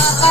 Dios.